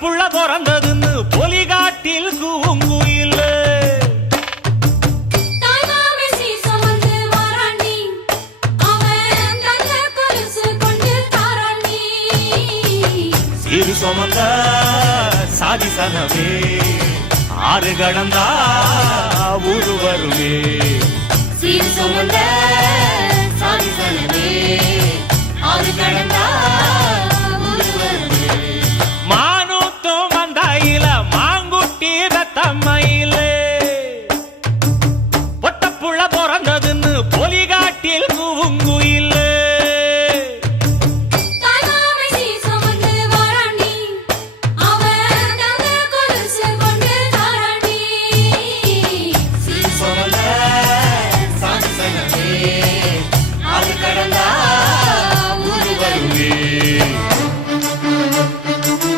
புள்ள பிறந்ததுன்னு பொலிகாட்டில் கூங்குயில் சீரு சுமந்த சாதிசனமே ஆறு கடந்தா ஊரு வருவே சீர் சுமந்த சாதிசனமே ஆறு கடந்தா ஊரு வருவே